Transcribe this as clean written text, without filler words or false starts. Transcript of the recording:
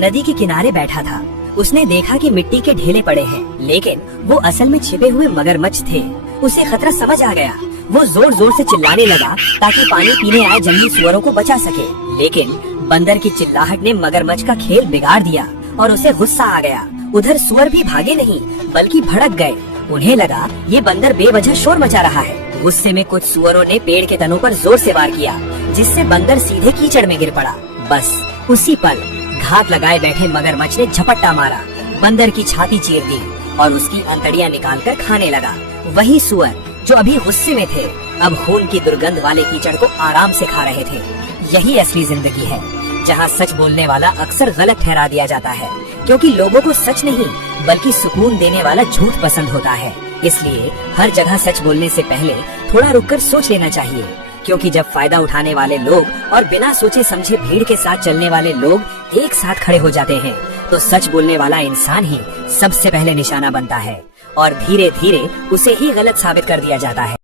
नदी के किनारे बैठा था। उसने देखा कि मिट्टी के ढेले पड़े हैं, लेकिन वो असल में छिपे हुए मगरमच्छ थे। उसे खतरा समझ आ गया। वो जोर जोर से चिल्लाने लगा ताकि पानी पीने आए जंगली सुअरों को बचा सके, लेकिन बंदर की चिल्लाहट ने मगरमच्छ का खेल बिगाड़ दिया और उसे गुस्सा आ गया। उधर सुअर भी भागे नहीं बल्कि भड़क गए। उन्हें लगा ये बंदर बेवजह शोर मचा रहा है। गुस्से में कुछ सुअरों ने पेड़ के तनों पर जोर से वार किया, जिससे बंदर सीधे कीचड़ में गिर पड़ा। बस उसी पल घात लगाए बैठे मगरमच्छ ने झपट्टा मारा, बंदर की छाती चीर दी और उसकी अंतड़ियां निकालकर खाने लगा। वही सुअर जो अभी गुस्से में थे, अब खून की दुर्गंध वाले कीचड़ को आराम से खा रहे थे। यही असली जिंदगी है, जहाँ सच बोलने वाला अक्सर गलत ठहरा दिया जाता है, क्योंकि लोगों को सच नहीं बल्कि सुकून देने वाला झूठ पसंद होता है। इसलिए हर जगह सच बोलने से पहले थोड़ा रुककर सोच लेना चाहिए, क्योंकि जब फायदा उठाने वाले लोग और बिना सोचे समझे भीड़ के साथ चलने वाले लोग एक साथ खड़े हो जाते हैं, तो सच बोलने वाला इंसान ही सबसे पहले निशाना बनता है और धीरे धीरे उसे ही गलत साबित कर दिया जाता है।